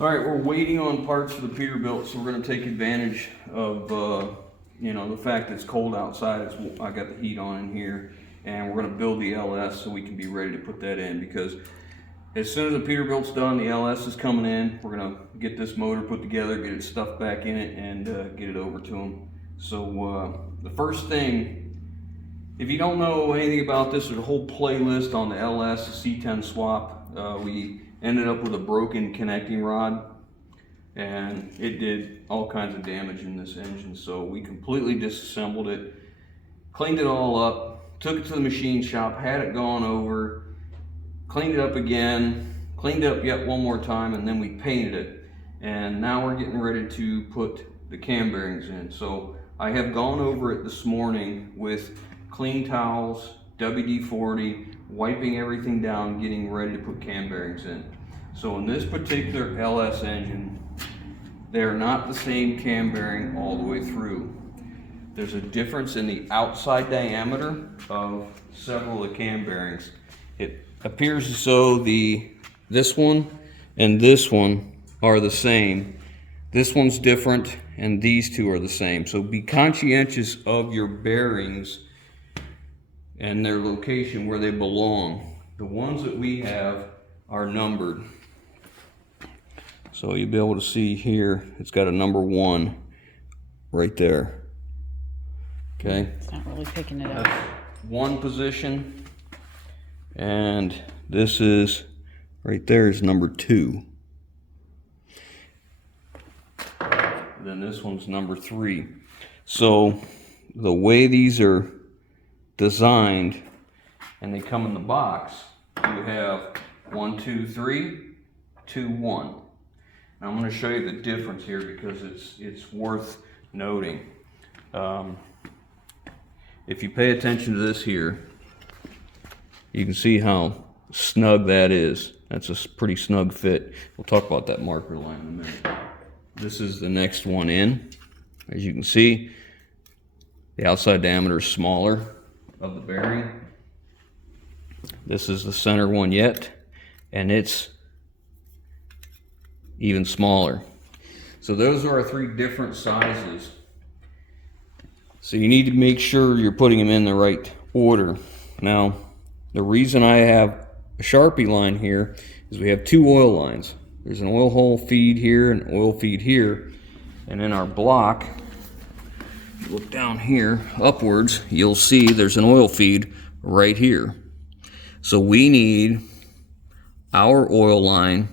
All right, we're waiting on parts for the Peterbilt, so we're going to take advantage of you know, the fact that it's cold outside. I got the heat on in here, and we're going to build the LS so we can be ready to put that in, because as soon as the Peterbilt's done, the LS is coming in. We're going to get this motor put together, get it stuffed back in it, and get it over to them. So the first thing, if you don't know anything about this, there's a whole playlist on the LS, the C10 swap. We ended up with a broken connecting rod, and it did all kinds of damage in this engine. So we completely disassembled it, cleaned it all up, took it to the machine shop, had it gone over, cleaned it up again, cleaned it up yet one more time, and then we painted it. And now we're getting ready to put the cam bearings in. So I have gone over it this morning with clean towels, WD-40, wiping everything down, getting ready to put cam bearings in. So in this particular LS engine, they're not the same cam bearing all the way through. There's a difference in the outside diameter of several of the cam bearings. It appears as though this one and this one are the same. This one's different, and these two are the same. So be conscientious of your bearings and their location where they belong. The ones that we have are numbered. So you'll be able to see here, it's got a number 1 right there. Okay? It's not really picking it up. That's 1 position, and this is, right there is number 2. Then this one's number 3. So the way these are designed, and they come in the box, you have 1, 2, 3, 2, 1. Now I'm going to show you the difference here because it's worth noting. If you pay attention to this here, you can see how snug that is. That's a pretty snug fit. We'll talk about that marker line in a minute. This is the next one in. As you can see, the outside diameter is smaller of the bearing. This is the center one yet, and it's even smaller. So those are our 3 different sizes. So you need to make sure you're putting them in the right order. Now, the reason I have a Sharpie line here is we have 2 oil lines. There's an oil hole feed here and oil feed here, and in our block, if you look down here upwards, you'll see there's an oil feed right here. So we need our oil line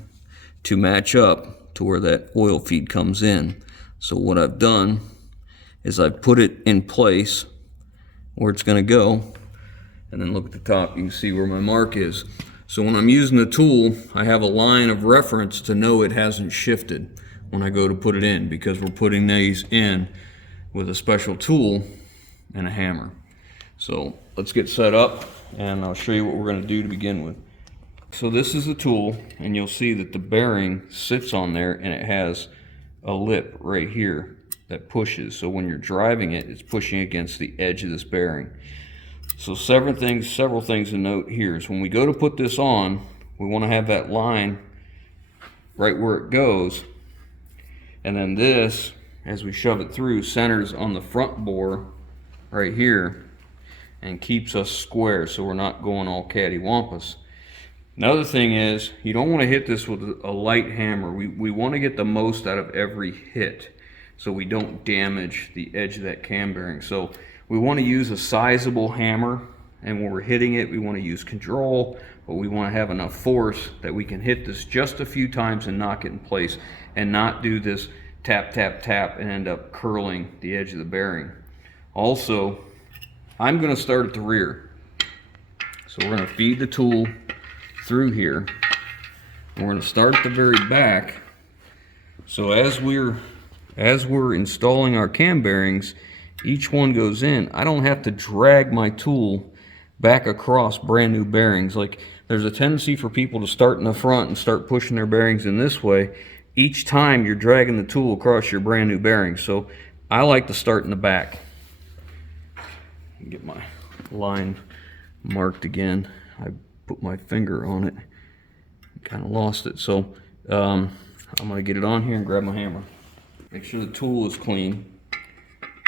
to match up to where that oil feed comes in. So what I've done is I've put it in place where it's going to go, and then look at the top, you can see where my mark is. So when I'm using the tool, I have a line of reference to know it hasn't shifted when I go to put it in, because we're putting these in with a special tool and a hammer. So let's get set up, and I'll show you what we're going to do to begin with. So this is the tool, and you'll see that the bearing sits on there, and it has a lip right here that pushes. So when you're driving it, it's pushing against the edge of this bearing. So several things to note here is when we go to put this on, we want to have that line right where it goes, and then this, as we shove it through, centers on the front bore right here and keeps us square so we're not going all cattywampus. Another thing is, you don't want to hit this with a light hammer. We want to get the most out of every hit so we don't damage the edge of that cam bearing. So we want to use a sizable hammer, and when we're hitting it, we want to use control, but we want to have enough force that we can hit this just a few times and knock it in place, and not do this tap, tap, tap and end up curling the edge of the bearing. Also, I'm going to start at the rear. So we're going to feed the tool through here, and we're going to start at the very back. So as we're installing our cam bearings, each one goes in. I don't have to drag my tool back across brand new bearings. Like, there's a tendency for people to start in the front and start pushing their bearings in this way. Each time you're dragging the tool across your brand new bearings. So I like to start in the back. Get my line marked again. I put my finger on it, kind of lost it. So I'm I'm gonna get it on here and grab my hammer. Make sure the tool is clean.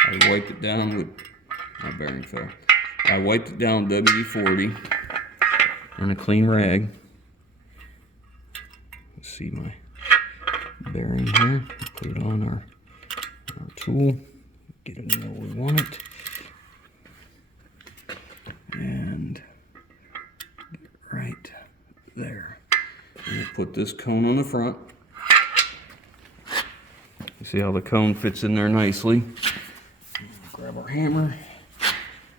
I wiped it down with, my bearing fell. I wiped it down with WD-40 and a clean rag. Let's see my bearing here. Put it on our tool. Get it in where we want it. And right there. And we'll put this cone on the front. You see how the cone fits in there nicely. Grab our hammer.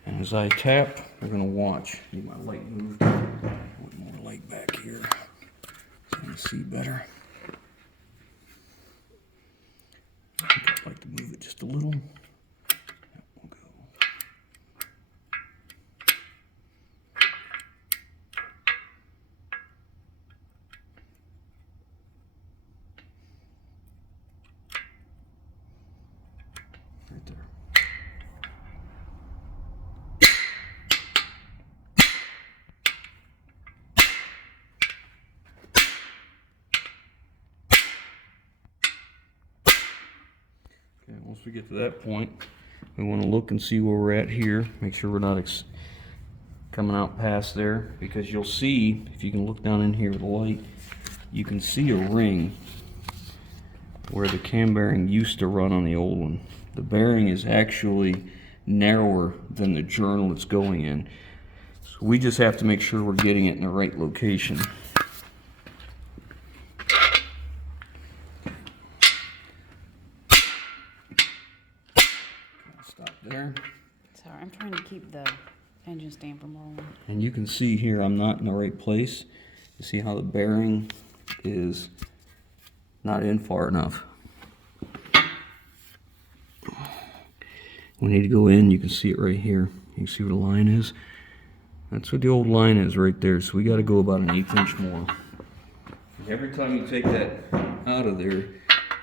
And as I tap, we're going to watch. Need my light moved. I want more light back here so I can see better. I think I'd like to move it just a little. That will go. Right there. Okay, once we get to that point, we want to look and see where we're at here. Make sure we're not coming out past there, because you'll see, if you can look down in here with the light, you can see a ring where the cam bearing used to run on the old one. The bearing is actually narrower than the journal it's going in. So we just have to make sure we're getting it in the right location. Stop there. Sorry, I'm trying to keep the engine stand from rolling. And you can see here I'm not in the right place. You see how the bearing is not in far enough. We need to go in. You can see it right here. You can see where the line is. That's what the old line is right there. So we got to go about an 1/8 inch more. Every time you take that out of there,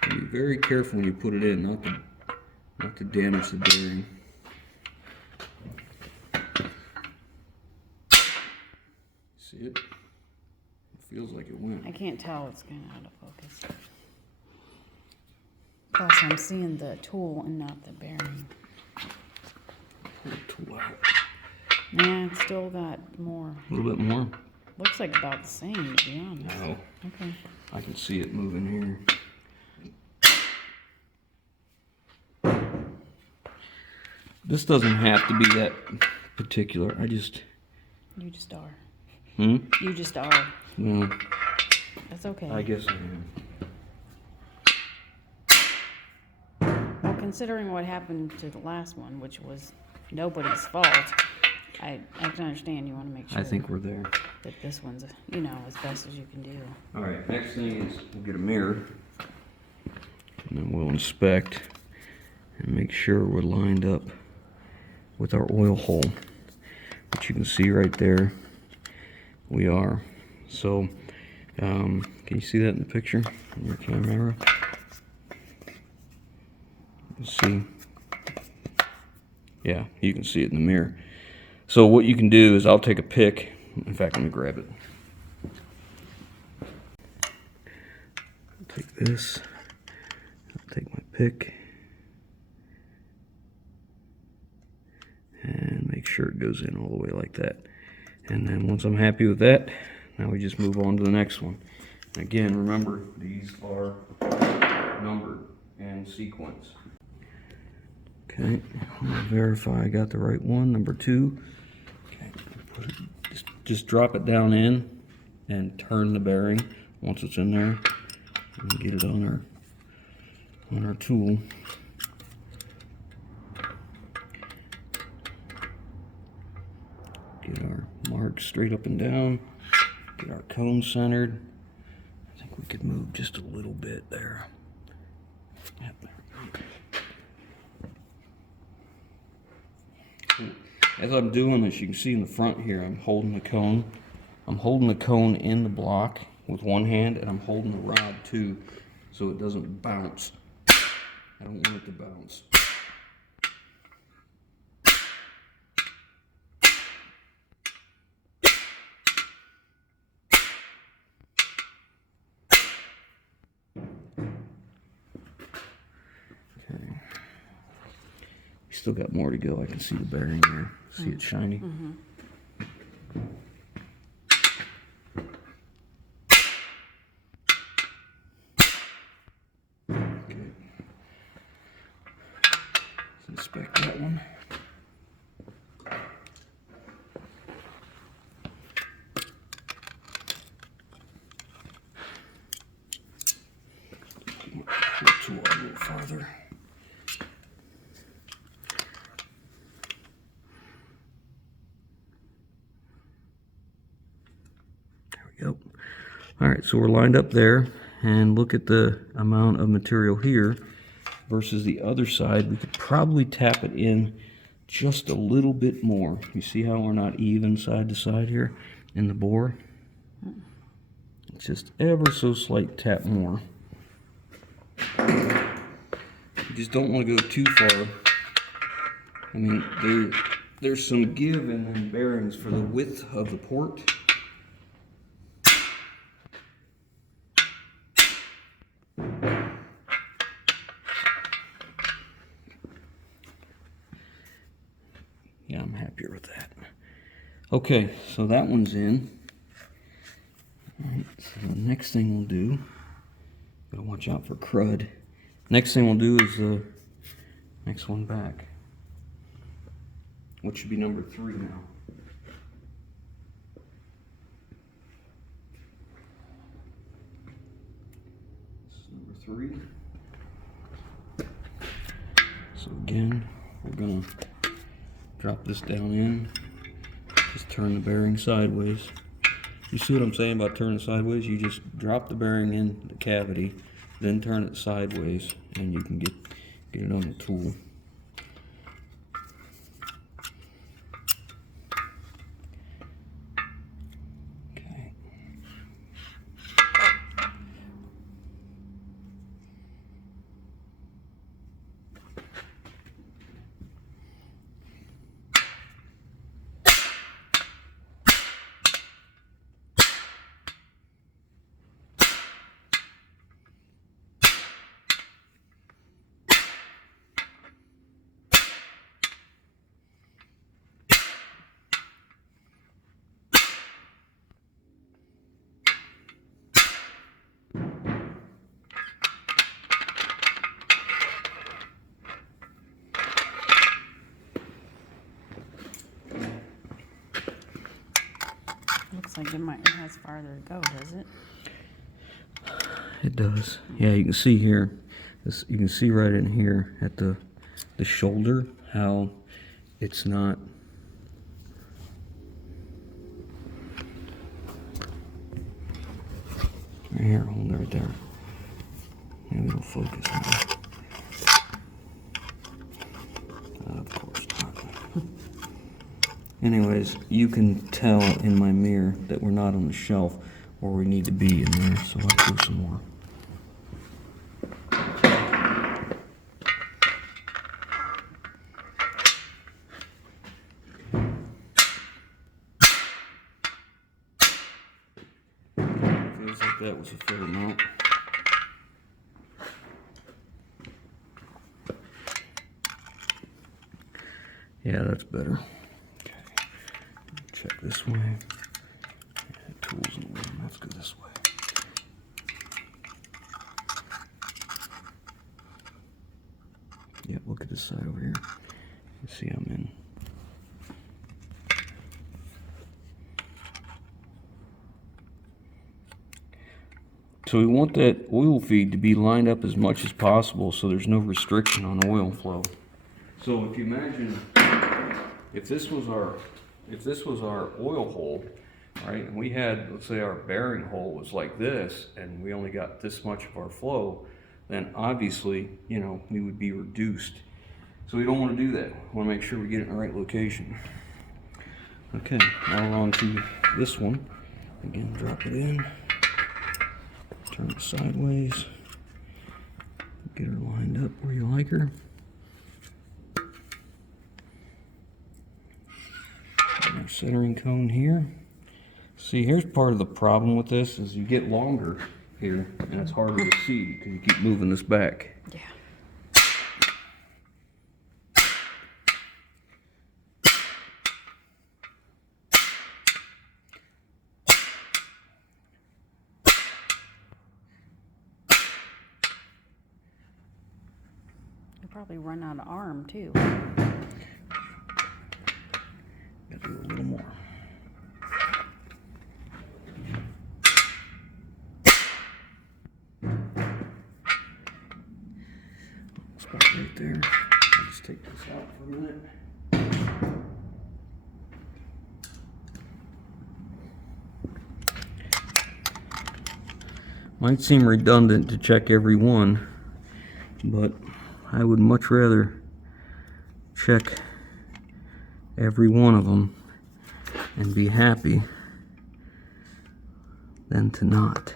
be very careful when you put it in, not to damage the bearing. See it? It feels like it went. I can't tell what's going out of focus. Plus, I'm seeing the tool and not the bearing. Pull the tool out. Yeah, it's still got more. A little bit more. Looks like about the same, to be honest. No. Okay. I can see it moving here. This doesn't have to be that particular. You just are. Hmm? You just are. Well, That's okay. I guess I am. Well, considering what happened to the last one, which was nobody's fault, I can understand you want to make sure I think we're there. that this one's, you know, as best as you can do. All right, next thing is we'll get a mirror. And then we'll inspect and make sure we're lined up with our oil hole, which you can see right there. We are. So, can you see that in the picture in your camera? Let's see. Yeah, you can see it in the mirror. So what you can do is I'll take a pick. In fact, let me grab it. I'll take this. I'll take my pick. And make sure it goes in all the way like that. And then once I'm happy with that, now we just move on to the next one. And again, remember, these are numbered and sequence. Okay, I'm gonna verify I got the right one, number 2. Okay, just drop it down in and turn the bearing once it's in there. And get it on our tool. Get our marks straight up and down. Get our cone centered. I think we could move just a little bit there. Yep, there we go. As I'm doing this, you can see in the front here, I'm holding the cone. I'm holding the cone in the block with one hand, and I'm holding the rod too, so it doesn't bounce. I don't want it to bounce. Still got more to go. I can see the bearing there. See it shiny? Okay. Let's inspect that one. Pull the tool out a little farther. Yep. All right, so we're lined up there, and look at the amount of material here versus the other side. We could probably tap it in just a little bit more. You see how we're not even side to side here in the bore? It's just ever so slight tap more. You just don't want to go too far. I mean, there's some give in the bearings for the width of the port. Yeah, I'm happier with that. Okay, so that one's in. All right, so the next thing we'll do, gotta watch out for crud. Next thing we'll do is the next one back, which should be number 3 now. This is number 3. So again, we're gonna drop this down in, just turn the bearing sideways. You see what I'm saying about turning sideways? You just drop the bearing in the cavity, then turn it sideways, and you can get it on the tool. Okay. Looks like it has farther to go, does it? It does. Yeah, you can see here. You can see right in here at the shoulder how it's not. Right here, hold it right there. Maybe it'll focus on it. Of course not. Anyways, you can tell in my mirror that we're not on the shelf where we need to be in there, so I'll do some more. Feels like that was a fair amount. Yeah, that's better. Okay. Check this way. Yeah, tools in the way. Let's go this way. Yeah, look at this side over here. You see I'm in. So we want that oil feed to be lined up as much as possible so there's no restriction on oil flow. So if you imagine if this was our oil hole, right, and we had, let's say our bearing hole was like this and we only got this much of our flow, then obviously, you know, we would be reduced. So we don't want to do that. We want to make sure we get it in the right location. Okay, now we're on to this one. Again, drop it in. Turn it sideways. Get her lined up where you like her. And our centering cone here. See, here's part of the problem with this is you get longer here and it's harder to see because you keep moving this back. Yeah. probably run out of arm too. Gotta do a little more. Spot right there. I'll just take this out for a minute. Might seem redundant to check every one, but I would much rather check every one of them and be happy than to not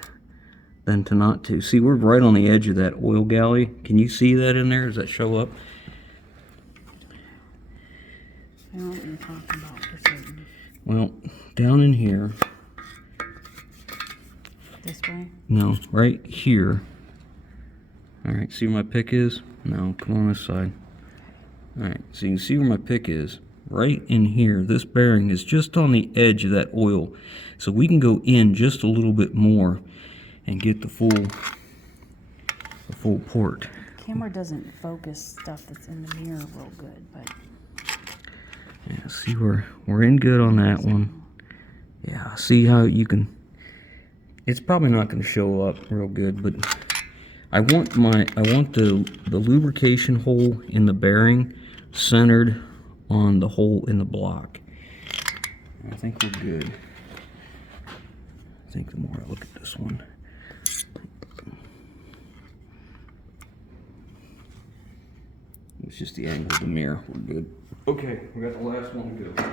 to. See, we're right on the edge of that oil galley. Can you see that in there? Does that show up? I don't know what you're talking about. Well, down in here. This way? No, right here. Alright, see where my pick is? No, come on this side. Alright, so you can see where my pick is. Right in here, this bearing is just on the edge of that oil. So we can go in just a little bit more and get the full port. Camera doesn't focus stuff that's in the mirror real good, but yeah, see, we're in good on that one. Yeah, see how you can. It's probably not going to show up real good, but I want the lubrication hole in the bearing centered on the hole in the block. I think we're good. I think the more I look at this one, it's just the angle of the mirror. We're good. Okay, we got the last one to go.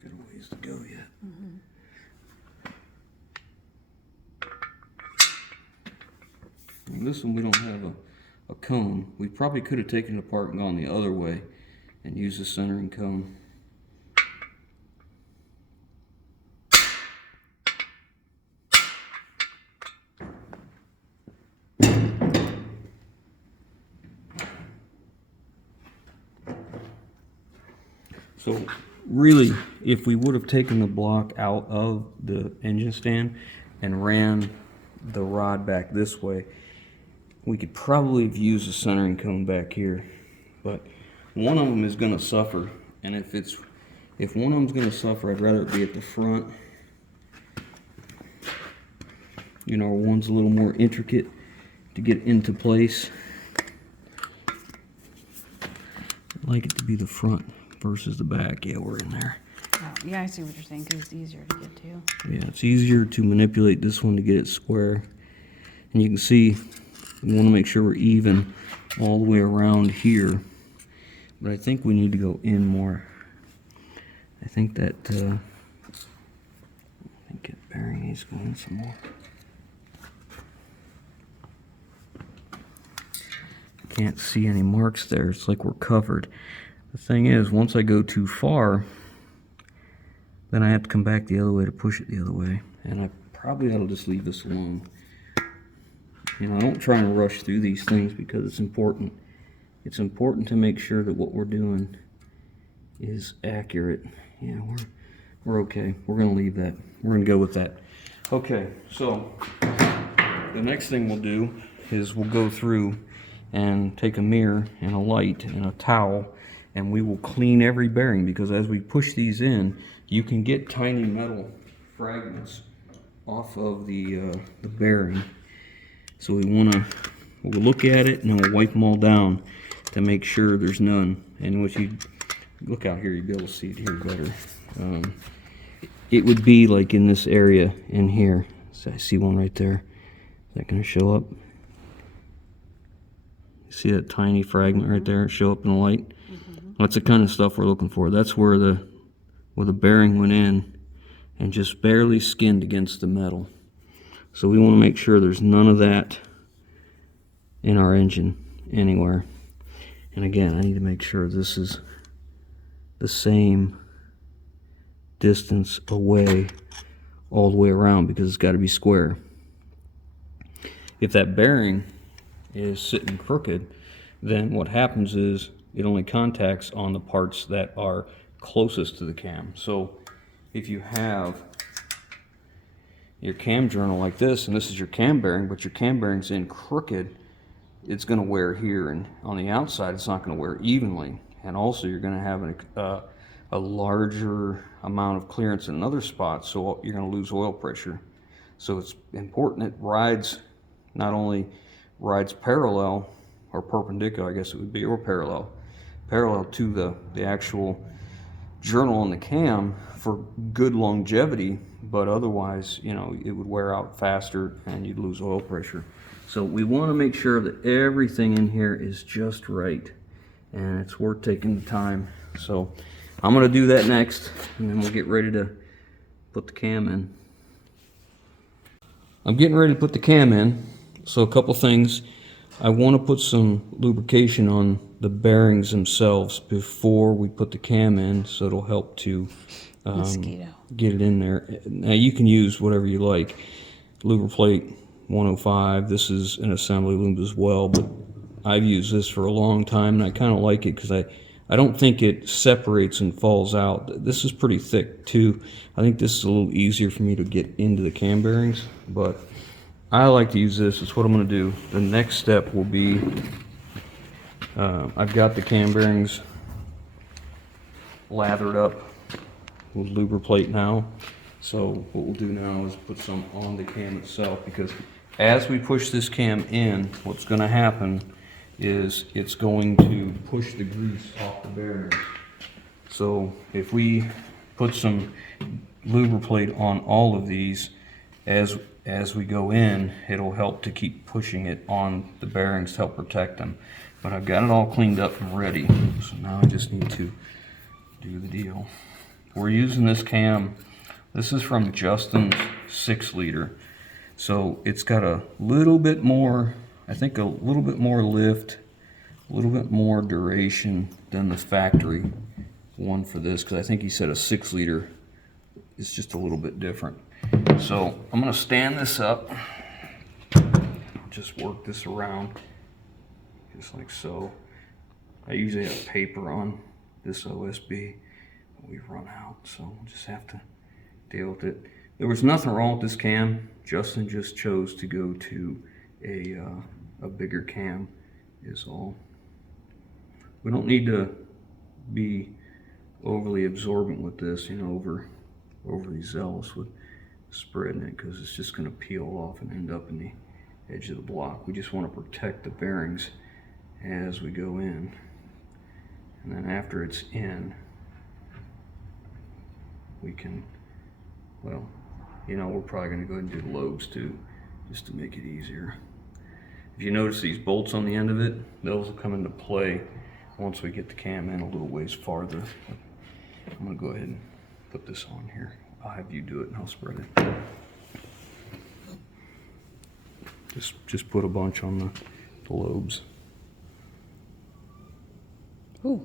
Got a ways to go yet. This one we don't have a cone. We probably could have taken it apart and gone the other way and used the centering cone. So really, if we would have taken the block out of the engine stand and ran the rod back this way, we could probably have used a centering cone back here. But one of them is going to suffer, and if one of them's going to suffer, I'd rather it be at the front. You know, one's a little more intricate to get into place. I'd like it to be the front versus the back. Yeah, we're in there. oh, yeah, I see what you're saying, because it's easier to get to. Yeah, it's easier to manipulate this one to get it square. And you can see, we want to make sure we're even all the way around here. But I think we need to go in more. I think that, I think that bearing needs to go in some more. Can't see any marks there. It's like we're covered. The thing is, once I go too far, then I have to come back the other way to push it the other way. And I probably ought to just leave this alone. You know, I don't try and rush through these things because it's important. It's important to make sure that what we're doing is accurate. Yeah, we're okay. We're going to leave that. We're going to go with that. Okay, so the next thing we'll do is we'll go through and take a mirror and a light and a towel, and we will clean every bearing, because as we push these in, you can get tiny metal fragments off of the bearing. So we'll look at it and then we'll wipe them all down to make sure there's none. And if you look out here, you'll be able to see it here better. It would be like in this area in here. So I see one right there. Is that going to show up? See that tiny fragment right there show up in the light? That's the kind of stuff we're looking for. That's where the bearing went in and just barely skinned against the metal. So we want to make sure there's none of that in our engine anywhere. And again, I need to make sure this is the same distance away all the way around, because it's got to be square. If that bearing is sitting crooked, then what happens is it only contacts on the parts that are closest to the cam. So if you have your cam journal like this, and this is your cam bearing, but your cam bearing's in crooked, it's going to wear here, and on the outside it's not going to wear evenly. And also you're going to have a larger amount of clearance in another spot, so you're going to lose oil pressure. So it's important it rides, not only rides parallel or perpendicular, I guess it would be, or parallel to the actual journal on the cam for good longevity, but otherwise, you know, it would wear out faster and you'd lose oil pressure. So we want to make sure that everything in here is just right, and it's worth taking the time. So I'm going to do that next, and then we'll get ready to put the cam in. I'm getting ready to put the cam in. So a couple things. I want to put some lubrication on the bearings themselves before we put the cam in, so it'll help to get it in there. Now you can use whatever you like. Lubriplate 105. This is an assembly lube as well, but I've used this for a long time, and I kind of like it because I don't think it separates and falls out. This is pretty thick too. I think this is a little easier for me to get into the cam bearings, but I like to use this. It's what I'm going to do. The next step will be, I've got the cam bearings lathered up with lubriplate now. So what we'll do now is put some on the cam itself, because as we push this cam in, what's going to happen is it's going to push the grease off the bearings. So if we put some lubriplate on all of these as we go in, it'll help to keep pushing it on the bearings to help protect them. But I've got it all cleaned up and ready, so now I just need to do the deal. We're using this cam. This is from Justin's 6-liter. So it's got a little bit more, I think a little bit more lift, a little bit more duration than the factory one for this, because I think he said a 6-liter is just a little bit different. So I'm going to stand this up, just work this around, just like so. I usually have paper on this OSB, but we've run out, so we'll just have to deal with it. There was nothing wrong with this cam. Justin just chose to go to a bigger cam is all. We don't need to be overly absorbent with this, you know, overly zealous with spreading it, because it's just going to peel off and end up in the edge of the block. We just want to protect the bearings as we go in, and then after it's in, we can, well, you know, we're probably going to go ahead and do the lobes too, just to make it easier. If you notice these bolts on the end of it, those will come into play once we get the cam in a little ways farther. I'm going to go ahead and put this on here. I'll have you do it and I'll spread it. Just put a bunch on the lobes. Ooh,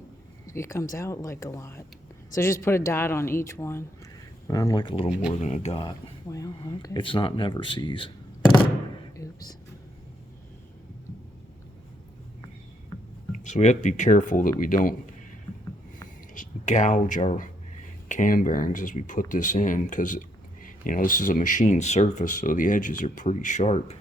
it comes out like a lot. So just put a dot on each one. I'm like a little more than a dot. Well, okay. It's not never sees. Oops. So we have to be careful that we don't gouge our cam bearings as we put this in, because, you know, this is a machine surface, so the edges are pretty sharp.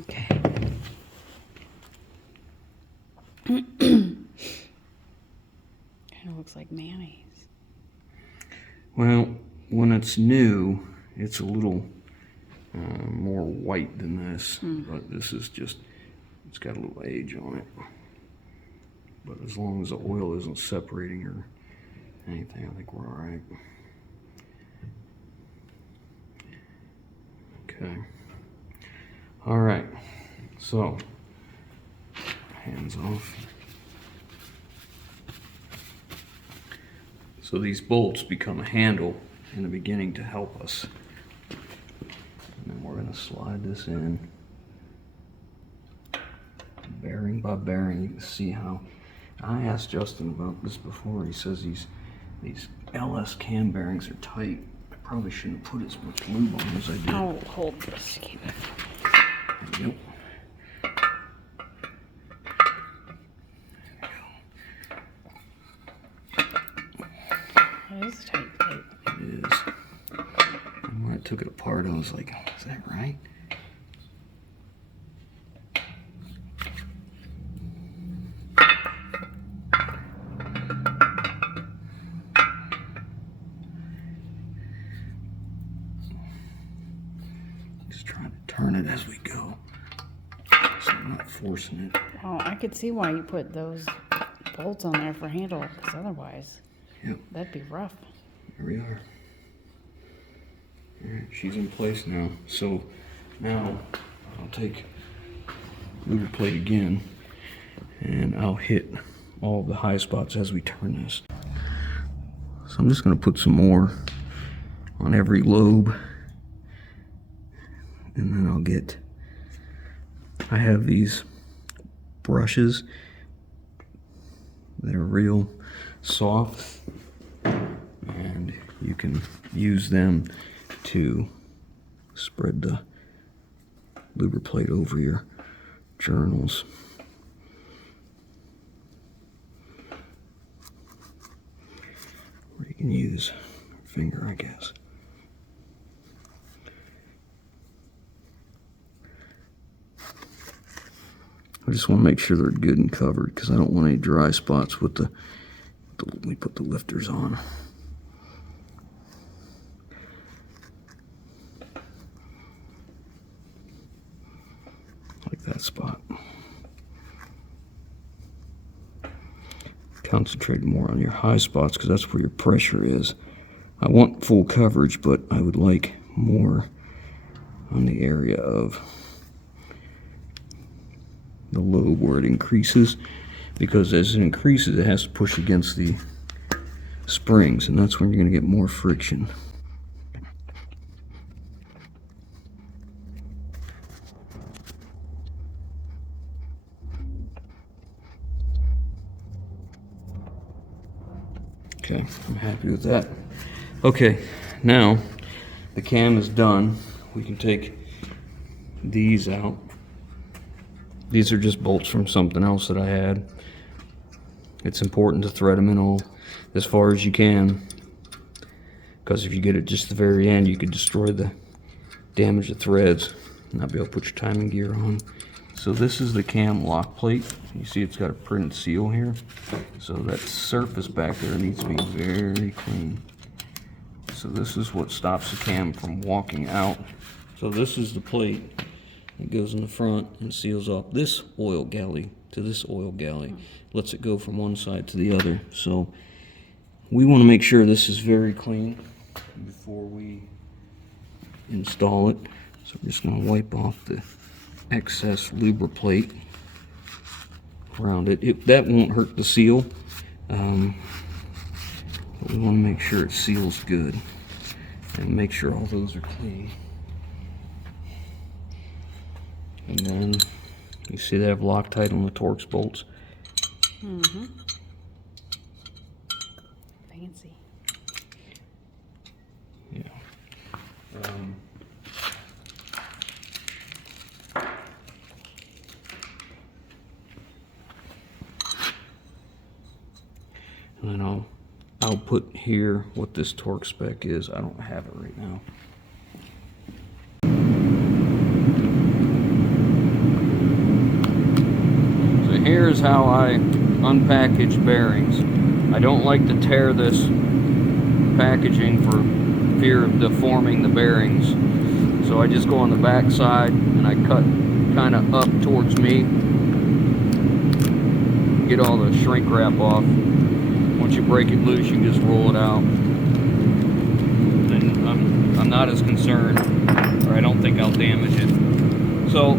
Okay. Kind of looks like mayonnaise. Well, when it's new, it's a little more white than this, but this is just, it's got a little age on it. But as long as the oil isn't separating or anything, I think we're all right. Okay. All right. So, hands off. So these bolts become a handle in the beginning to help us. And then we're going to slide this in. Bearing by bearing, you can see how. I asked Justin about this before. He says these LS cam bearings are tight. I probably shouldn't have put as much lube on as I did. I'll hold this. Keep it. Yep. It is tight. It is. And when I took it apart, I was like, is that right? Just trying to turn it as we go. So I'm not forcing it. Oh, I could see why you put those bolts on there for handle, because otherwise, Yep. that'd be rough. Here we are. Alright, she's in place now. So now I'll take luber plate again and I'll hit all the high spots as we turn this. So I'm just going to put some more on every lobe, and then I'll get, I have these brushes that are real soft, and you can use them to spread the luber plate over your journals. Or you can use your finger, I guess. I just want to make sure they're good and covered because I don't want any dry spots with the when we put the lifters on. Like that spot. Concentrate more on your high spots because that's where your pressure is. I want full coverage, but I would like more on the area of the lobe where it increases, because as it increases it has to push against the springs, and that's when you're going to get more friction. Okay, I'm happy with that. Okay, now the cam is done. We can take these out. These are just bolts from something else that I had. It's important to thread them in all as far as you can, because if you get it just the very end, you could damage the threads and not be able to put your timing gear on. So this is the cam lock plate. You see it's got a printed seal here. So that surface back there needs to be very clean. So this is what stops the cam from walking out. So this is the plate that goes in the front and seals off this oil galley to this oil galley. Lets it go from one side to the other. So we want to make sure this is very clean before we install it. So we're just going to wipe off the excess luber plate around it. That won't hurt the seal, but we want to make sure it seals good and make sure all those are clean. And then you see they have Loctite on the Torx bolts. Mm-hmm. Fancy. Yeah. And then I'll put here what this torque spec is. I don't have it right now. So here's how I unpackage bearings. I don't like to tear this packaging for fear of deforming the bearings. So I just go on the back side and I cut kind of up towards me. Get all the shrink wrap off. Once you break it loose, you can just roll it out. Then I'm not as concerned, or I don't think I'll damage it. So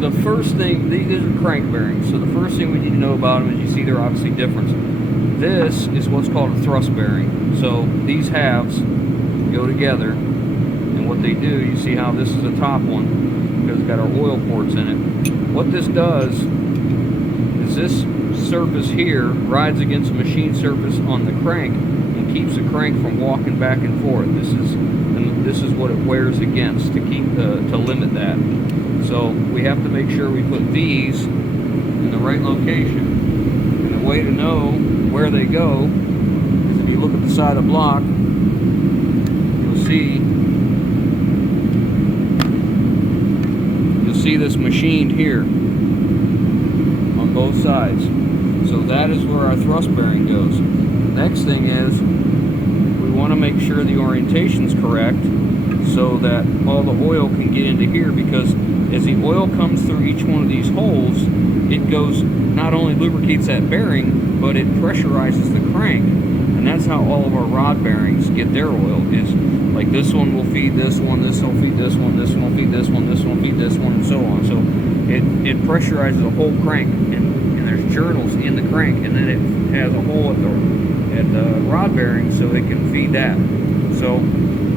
the first thing, these are crank bearings, so the first thing we need to know about them is you see they're obviously different. This is what's called a thrust bearing. So these halves go together, and what they do, you see how this is the top one, because it's got our oil ports in it. What this does is this surface here rides against the machine surface on the crank and keeps the crank from walking back and forth. This is what it wears against to keep to limit that. So we have to make sure we put these in the right location. And the way to know where they go is if you look at the side of the block, you'll see this machined here on both sides. So that is where our thrust bearing goes. Next thing is we want to make sure the orientation is correct so that all the oil can get into here, because as the oil comes through each one of these holes, it goes, not only lubricates that bearing, but it pressurizes the crank. And that's how all of our rod bearings get their oil, is like this one will feed this one, this will feed this one, this one will feed this one, this one will feed this one, and so on. So it pressurizes the whole crank, and there's journals in the crank, and then it has a hole at the rod bearing so it can feed that. So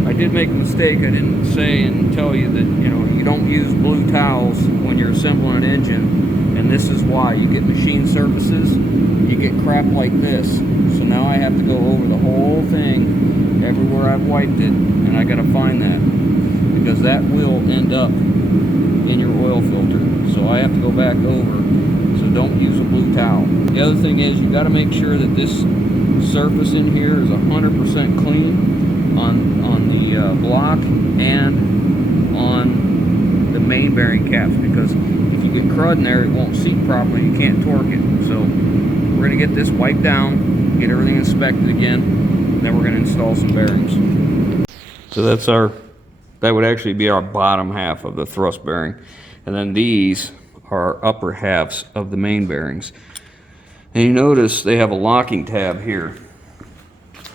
I did make a mistake. I didn't say and tell you that, you know, you don't use blue towels when you're assembling an engine, and this is why. You get machine surfaces, you get crap like this. So now I have to go over the whole thing everywhere I've wiped it, and I gotta find that, because that will end up in your oil filter. So I have to go back over. So don't use a blue towel. The other thing is, you got to make sure that this surface in here is 100% clean on the block and on the main bearing caps, because if you get crud in there, it won't seat properly. You can't torque it. So we're going to get this wiped down, get everything inspected again, and then we're going to install some bearings. So that would actually be our bottom half of the thrust bearing, and then these are upper halves of the main bearings. And you notice they have a locking tab here.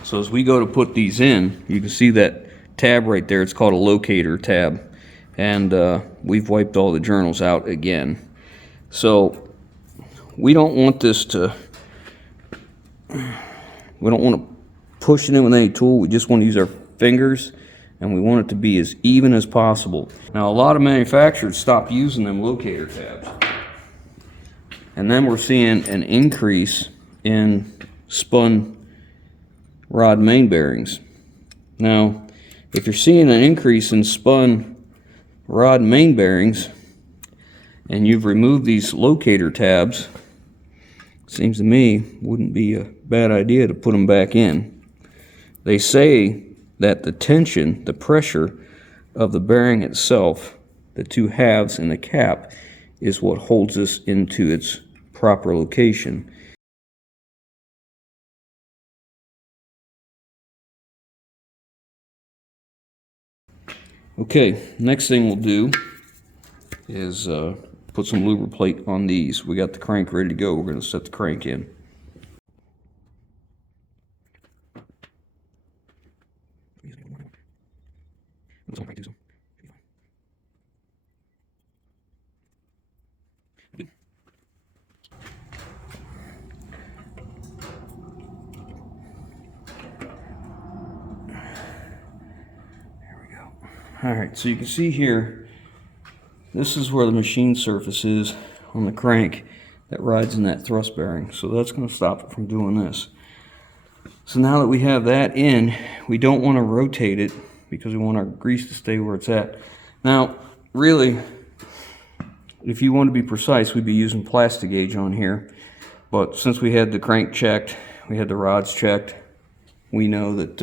So as we go to put these in, you can see that tab right there. It's called a locator tab, and we've wiped all the journals out again. So we don't want this to, we don't want to push it in with any tool. We just want to use our fingers, and we want it to be as even as possible. Now, a lot of manufacturers stopped using them locator tabs, and then we're seeing an increase in spun rod main bearings. Now, if you're seeing an increase in spun rod main bearings and you've removed these locator tabs, it seems to me wouldn't be a bad idea to put them back in. They say that the tension, the pressure of the bearing itself, the two halves and the cap, is what holds this into its proper location. Okay, next thing we'll do is put some lubricate on these. We got the crank ready to go. We're going to set the crank in. Alright, so you can see here, this is where the machine surface is on the crank that rides in that thrust bearing. So that's going to stop it from doing this. So now that we have that in, we don't want to rotate it because we want our grease to stay where it's at. Now, really, if you want to be precise, we'd be using plastic gauge on here. But since we had the crank checked, we had the rods checked, we know that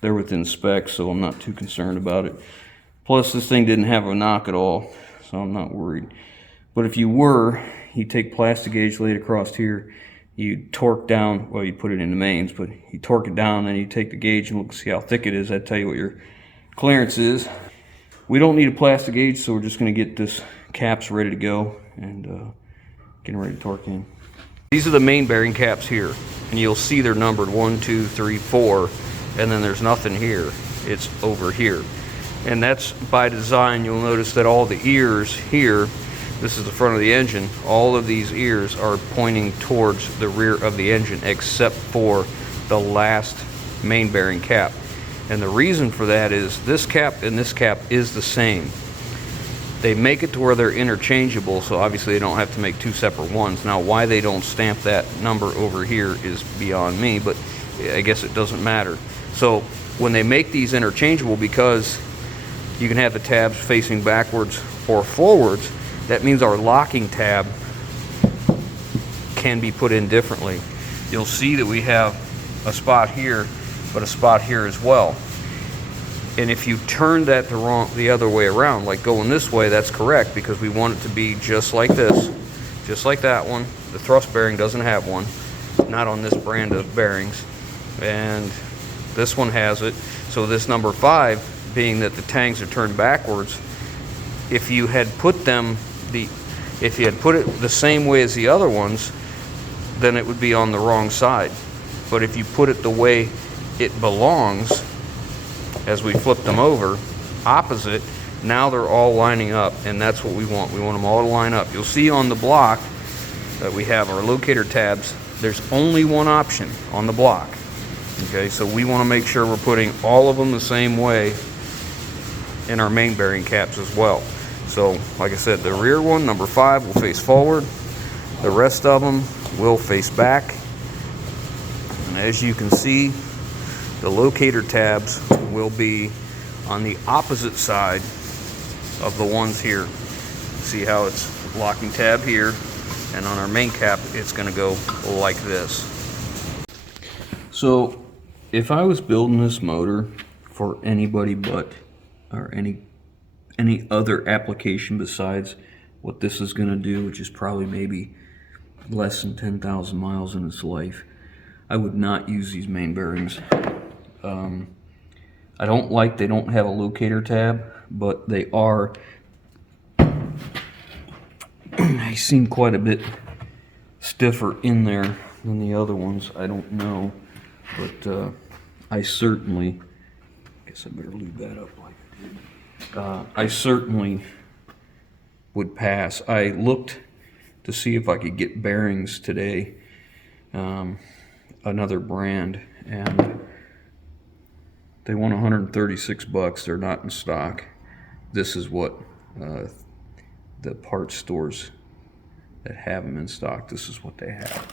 they're within specs, so I'm not too concerned about it. Plus, this thing didn't have a knock at all, so I'm not worried. But if you were, you take plastic gauge laid across here, you torque down, well, you put it in the mains, but you torque it down, then you take the gauge and look, see how thick it is. That'll tell you what your clearance is. We don't need a plastic gauge, so we're just going to get this caps ready to go and getting ready to torque in. These are the main bearing caps here, and you'll see they're numbered 1, 2, 3, 4. and then there's nothing here. It's over here. And that's by design. You'll notice that all the ears here, this is the front of the engine, all of these ears are pointing towards the rear of the engine except for the last main bearing cap. And the reason for that is this cap and this cap is the same. They make it to where they're interchangeable, so obviously they don't have to make two separate ones. Now, why they don't stamp that number over here is beyond me, but I guess it doesn't matter. So when they make these interchangeable, because you can have the tabs facing backwards or forwards, that means our locking tab can be put in differently. You'll see that we have a spot here, but a spot here as well. And if you turn that the other way around, like going this way, that's correct, because we want it to be just like this, just like that one. The thrust bearing doesn't have one, not on this brand of bearings, and this one has it. So this number 5, being that the tangs are turned backwards, if you had put it the same way as the other ones, then it would be on the wrong side. But if you put it the way it belongs, as we flip them over, opposite, now they're all lining up, and that's what we want. We want them all to line up. You'll see on the block that we have our locator tabs. There's only one option on the block. Okay, so we want to make sure we're putting all of them the same way in our main bearing caps as well. So, like I said, the rear one, number 5, will face forward. The rest of them will face back. And as you can see, the locator tabs will be on the opposite side of the ones here. See how it's locking tab here, and on our main cap, it's going to go like this. So, if I was building this motor for anybody but, or any other application besides what this is going to do, which is probably maybe less than 10,000 miles in its life, I would not use these main bearings. I don't like they don't have a locator tab, but they are, they seem quite a bit stiffer in there than the other ones. I don't know, but I certainly, guess I better lube that up like I did. I certainly would pass. I looked to see if I could get bearings today, another brand, and they want 136 bucks. They're not in stock. This is what the parts stores that have them in stock, this is what they have.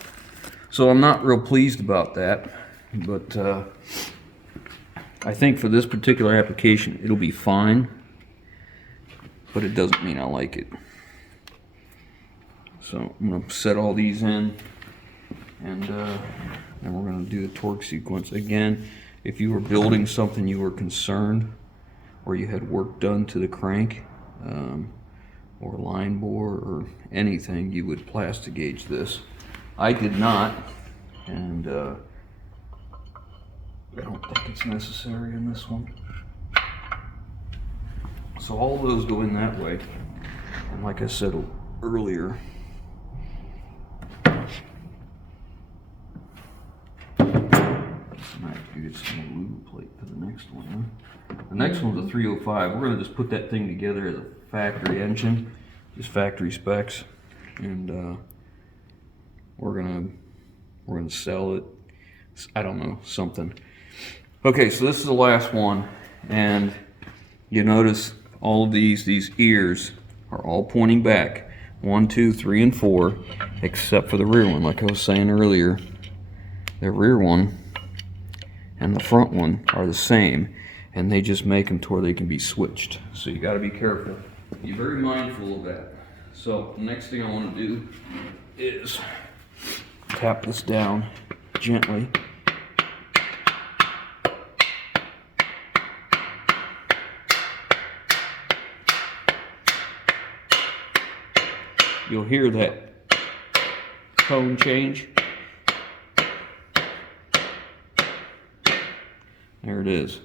So I'm not real pleased about that, but I think for this particular application it'll be fine, but it doesn't mean I like it. So I'm going to set all these in, and then we're going to do the torque sequence. Again, if you were building something you were concerned, or you had work done to the crank, or line bore, or anything, you would plastic gauge this. I did not, and I don't think it's necessary in this one. So all those go in that way, and like I said earlier, I have to get some more lube plate for the next one. Huh? The next one's a 305. We're going to just put that thing together as a factory engine, just factory specs, and we're gonna sell it. I don't know, something. Okay, so this is the last one, and you notice all of these ears are all pointing back. 1, 2, 3, and 4, except for the rear one. Like I was saying earlier, the rear one and the front one are the same, and they just make them to where they can be switched. So you got to be careful. Be very mindful of that. So the next thing I want to do is tap this down gently. You'll hear that tone change. There it is.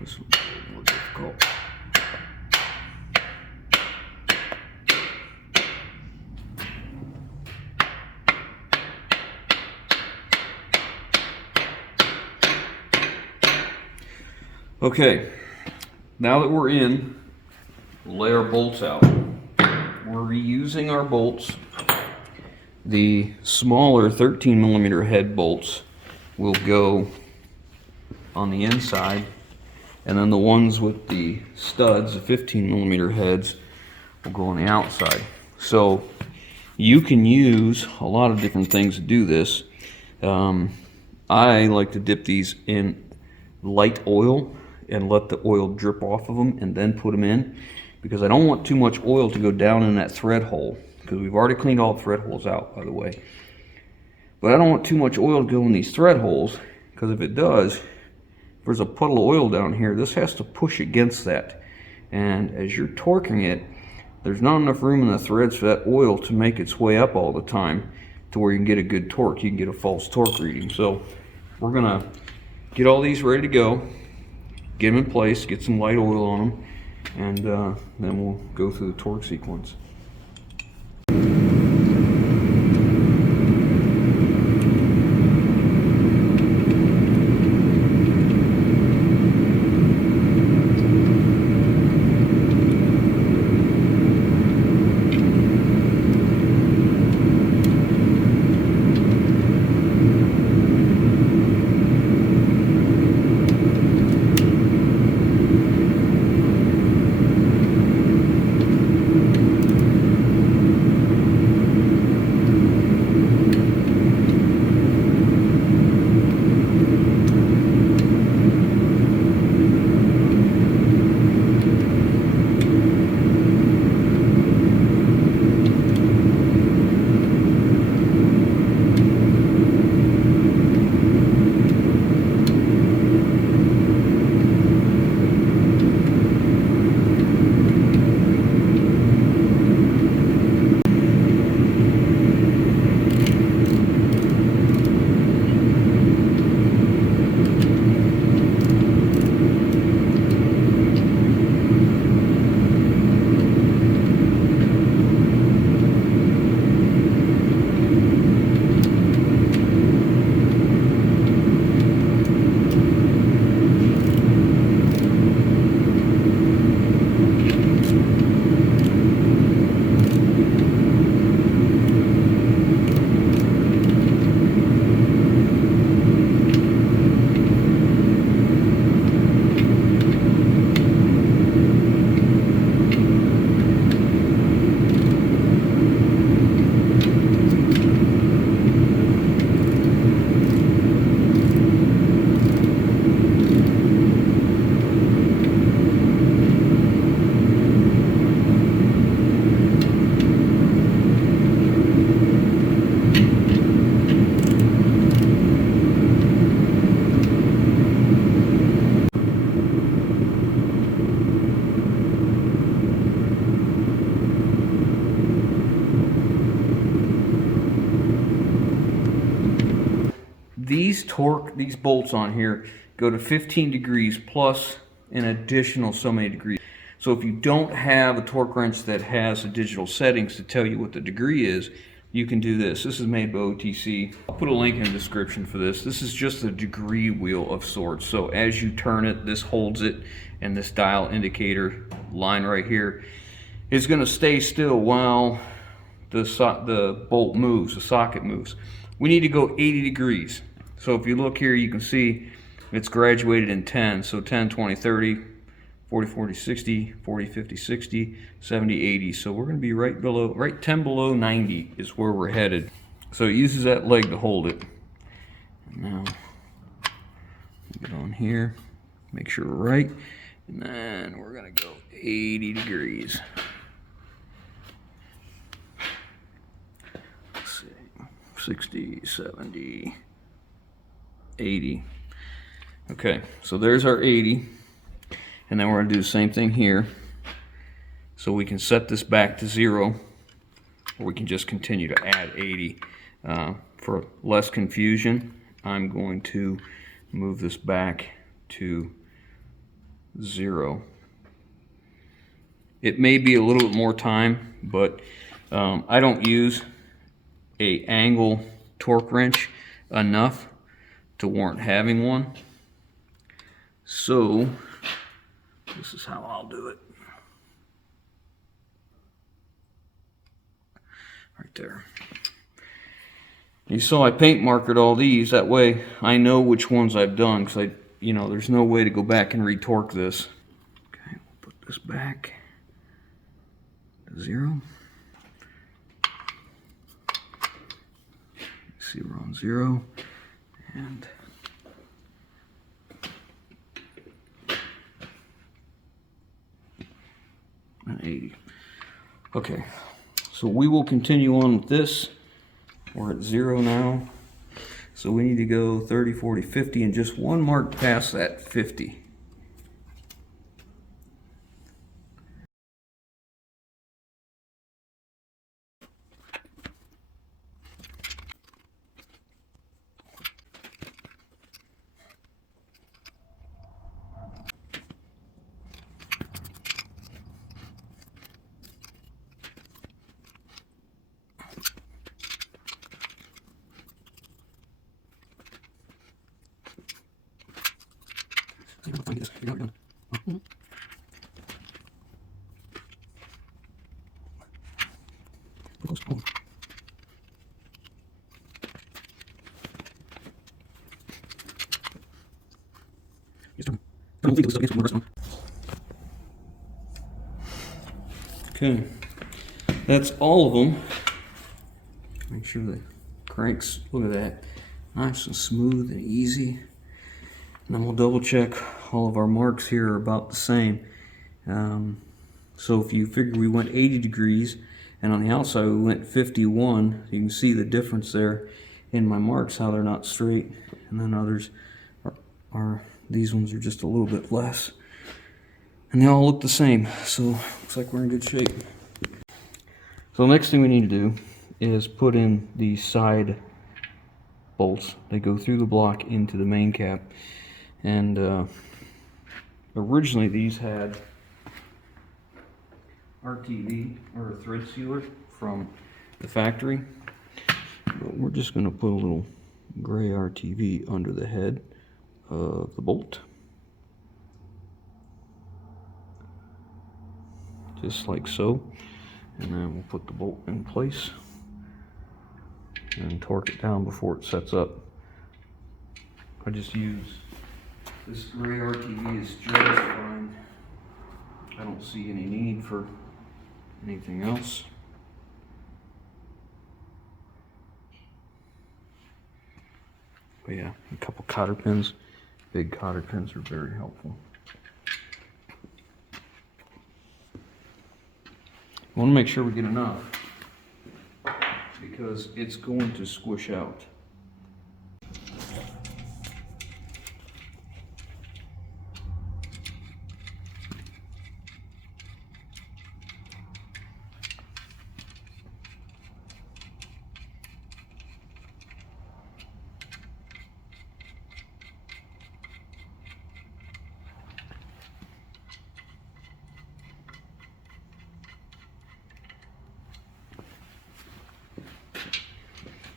This one's a little more difficult. Okay, now that we're in, we'll lay our bolts out. We're reusing our bolts. The smaller 13 millimeter head bolts will go on the inside, and then the ones with the studs, the 15 millimeter heads, will go on the outside. So you can use a lot of different things to do this. I like to dip these in light oil and let the oil drip off of them and then put them in, because I don't want too much oil to go down in that thread hole, because we've already cleaned all the thread holes out, by the way. But I don't want too much oil to go in these thread holes, because if it does, if there's a puddle of oil down here, this has to push against that. And as you're torquing it, there's not enough room in the threads for that oil to make its way up all the time to where you can get a good torque. You can get a false torque reading. So we're gonna get all these ready to go, get them in place, get some light oil on them, and then we'll go through the torque sequence. These bolts on here go to 15 degrees plus an additional so many degrees. So if you don't have a torque wrench that has the digital settings to tell you what the degree is, you can do this. This is made by OTC. I'll put a link in the description for this. This is just a degree wheel of sorts. So as you turn it, this holds it, and this dial indicator line right here is going to stay still while the bolt moves, the socket moves. We need to go 80 degrees. So if you look here, you can see it's graduated in 10. So 10, 20, 30, 40, 40, 60, 40, 50, 60, 70, 80. So we're going to be right below, right 10 below 90 is where we're headed. So it uses that leg to hold it. And now, get on here, make sure we're right. And then we're going to go 80 degrees. Let's see, 60, 70, 80. Okay, so there's our 80. And then we're going to do the same thing here. So we can set this back to 0, or we can just continue to add 80. For less confusion, I'm going to move this back to 0. It may be a little bit more time, but I don't use a angle torque wrench enough to warrant having one. So This is how I'll do it. Right there. You saw I paint marked all these. That way I know which ones I've done, because there's no way to go back and retorque this. Okay, we'll put this back to 0. See, we're on 0, and and 80. Okay, so we will continue on with this. We're at 0 now, so we need to go 30, 40, 50, and just one mark past that 50. Okay, that's all of them. Make sure the cranks, look at that, nice and smooth and easy. And then we'll double check all of our marks here are about the same. So if you figure we went 80 degrees and on the outside we went 51, you can see the difference there in my marks, how they're not straight. And then others are these ones are just a little bit less. And they all look the same, so looks like we're in good shape. So the next thing we need to do is put in the side bolts. They go through the block into the main cap. And originally these had RTV, or a thread sealer, from the factory. But we're just going to put a little gray RTV under the head of the bolt. Just like so. And then we'll put the bolt in place and torque it down before it sets up. I just use this gray RTV is just fine. I don't see any need for anything else. But yeah, a couple cotter pins. Big cotter pins are very helpful. I want to make sure we get enough, because it's going to squish out.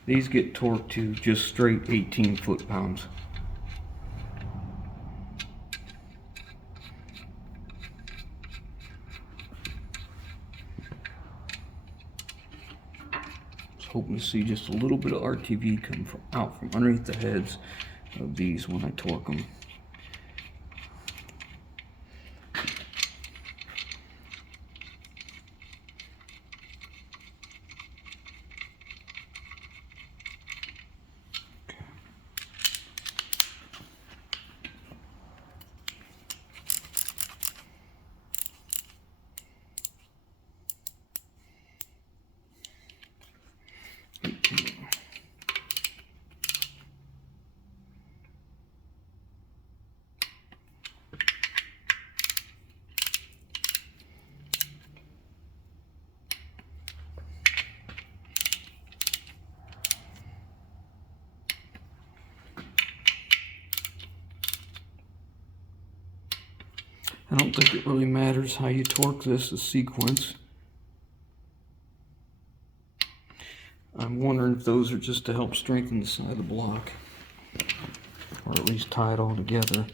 These get torqued to just straight 18 foot-pounds. Just hoping to see just a little bit of RTV come out from underneath the heads of these when I torque them. I don't think it really matters how you torque this, the sequence. I'm wondering if those are just to help strengthen the side of the block, or at least tie it all together.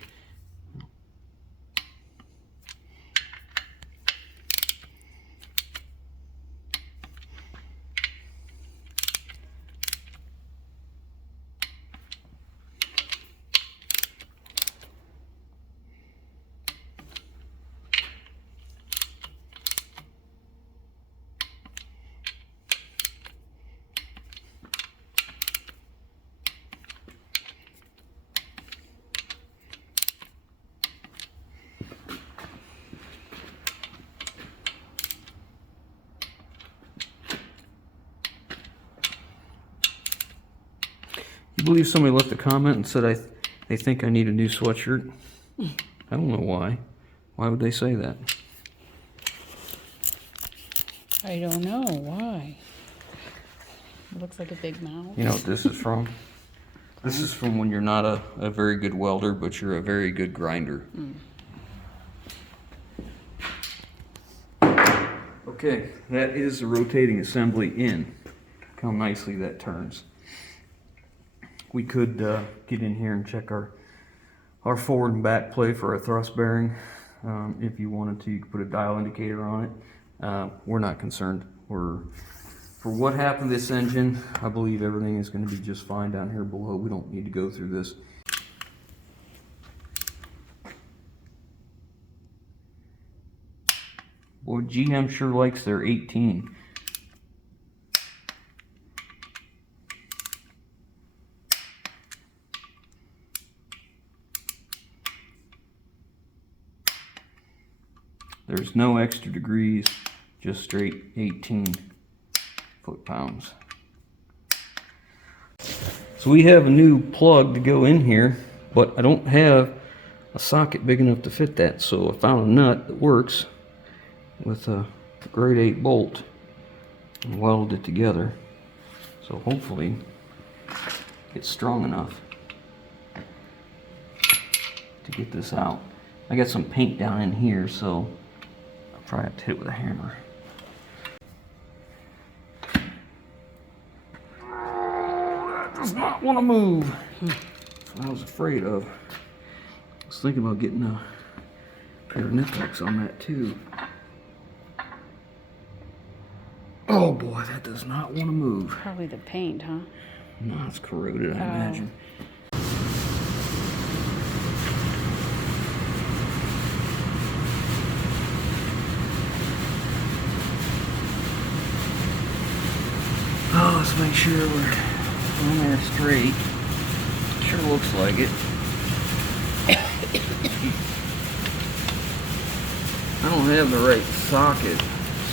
believe somebody left a comment and said they think I need a new sweatshirt? I don't know why. Why would they say that? I don't know why. It looks like a big mouth. You know what this is from? This is from when you're not a very good welder, but you're a very good grinder. Okay, that is the rotating assembly in. Look how nicely that turns. We could get in here and check our forward and back play for our thrust bearing. If you wanted to, you could put a dial indicator on it. We're not concerned. For what happened to this engine, I believe everything is going to be just fine down here below. We don't need to go through this. Boy, GM sure likes their 18. There's no extra degrees, just straight 18 foot-pounds. So we have a new plug to go in here, but I don't have a socket big enough to fit that, so I found a nut that works with a grade 8 bolt and welded it together. So hopefully it's strong enough to get this out. I got some paint down in here, so I'll probably have to hit it with a hammer. That does not want to move. That's what I was afraid of. I was thinking about getting a pair of nitpicks on that too. Oh boy, that does not want to move. Probably the paint, huh? No, it's corroded, I imagine. Oh, let's make sure we're on there straight. Sure looks like it. I don't have the right socket,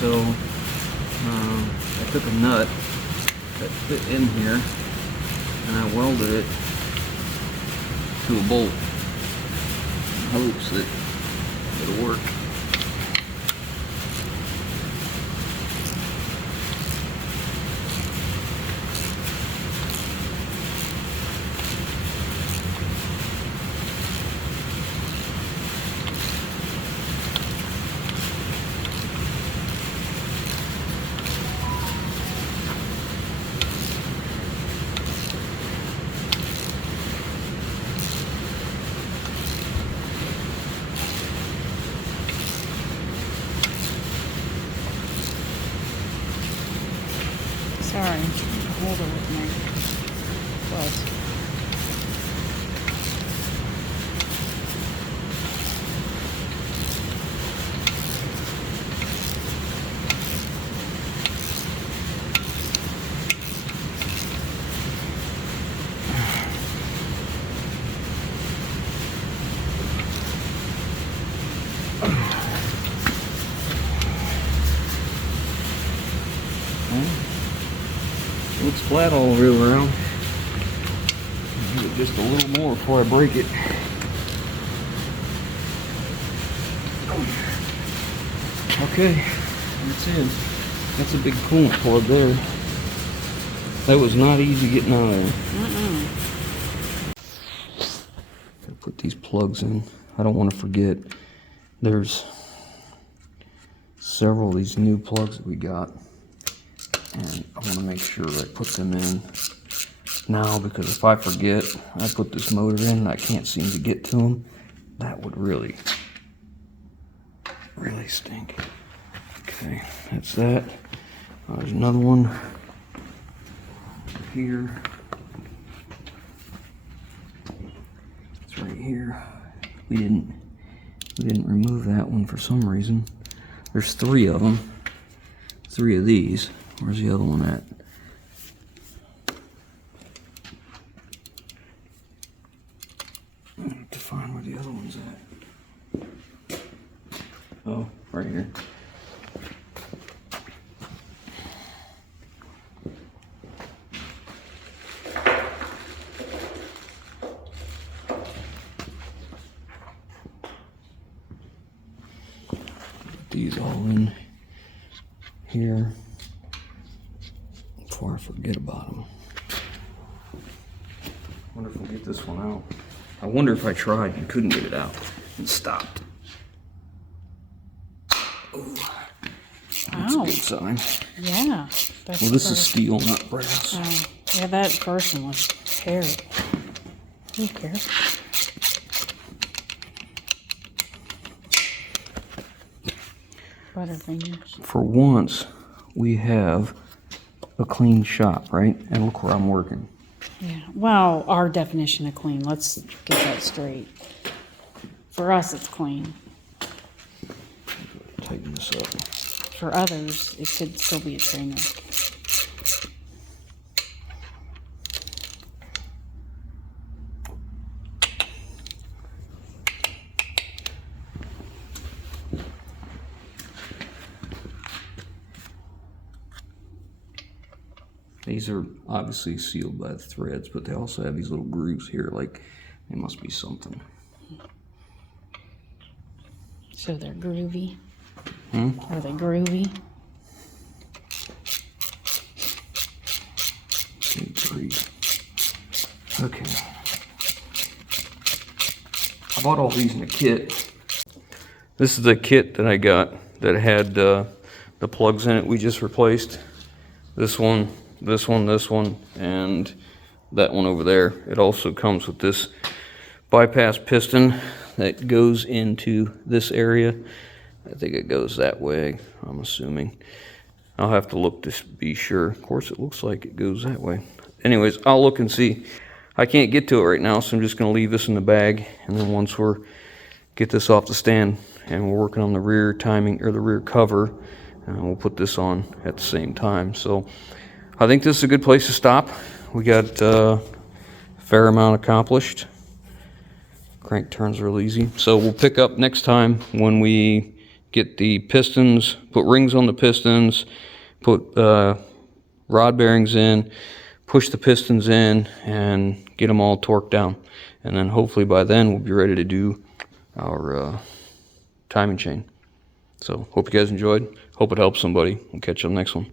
so I took a nut that fit in here and I welded it to a bolt in hopes that it'll work. Sorry, hold it with me. Close. Looks flat all the way around. I'll do it just a little more before I break it. Okay, that's in. That's a big coolant plug there. That was not easy getting out of there. Gotta put these plugs in. I don't want to forget. There's several of these new plugs that we got. And I want to make sure I put them in now, because if I forget, I put this motor in and I can't seem to get to them, that would really stink. Okay, that's that. There's another one here. It's right here. We didn't remove that one for some reason. There's 3 of them. 3 of these. Where's the other one at? I have to find where the other one's at. Oh, right here. these all in here before I forget about them. I wonder if we'll get this one out. I wonder if I tried and couldn't get it out and stopped. Ooh, that's a good sign. Yeah. That's Well, this is steel, not brass. Yeah, that first one was terrible. Who cares? Butterfingers. For once, we have a clean shop, right? And look where I'm working. Yeah. Well, our definition of clean, let's get that straight. For us, it's clean. Tighten this up. For others, it could still be a train wreck. These are obviously sealed by the threads, but they also have these little grooves here, like they must be something. So they're groovy. Are they groovy? 2, 3. Okay. I bought all these in a kit. This is the kit that I got that had the plugs in it we just replaced. This one, this one, this one, and that one over there. It also comes with this bypass piston that goes into this area. I think it goes that way, I'm assuming. I'll have to look to be sure. Of course, it looks like it goes that way. Anyways, I'll look and see. I can't get to it right now, so I'm just going to leave this in the bag. And then once get this off the stand and we're working on the rear timing or the rear cover, we'll put this on at the same time. So I think this is a good place to stop. We got a fair amount accomplished. Crank turns real easy. So we'll pick up next time when we get the pistons, put rings on the pistons, put rod bearings in, push the pistons in, and get them all torqued down. And then hopefully by then we'll be ready to do our timing chain. So hope you guys enjoyed. Hope it helps somebody. We'll catch you on the next one.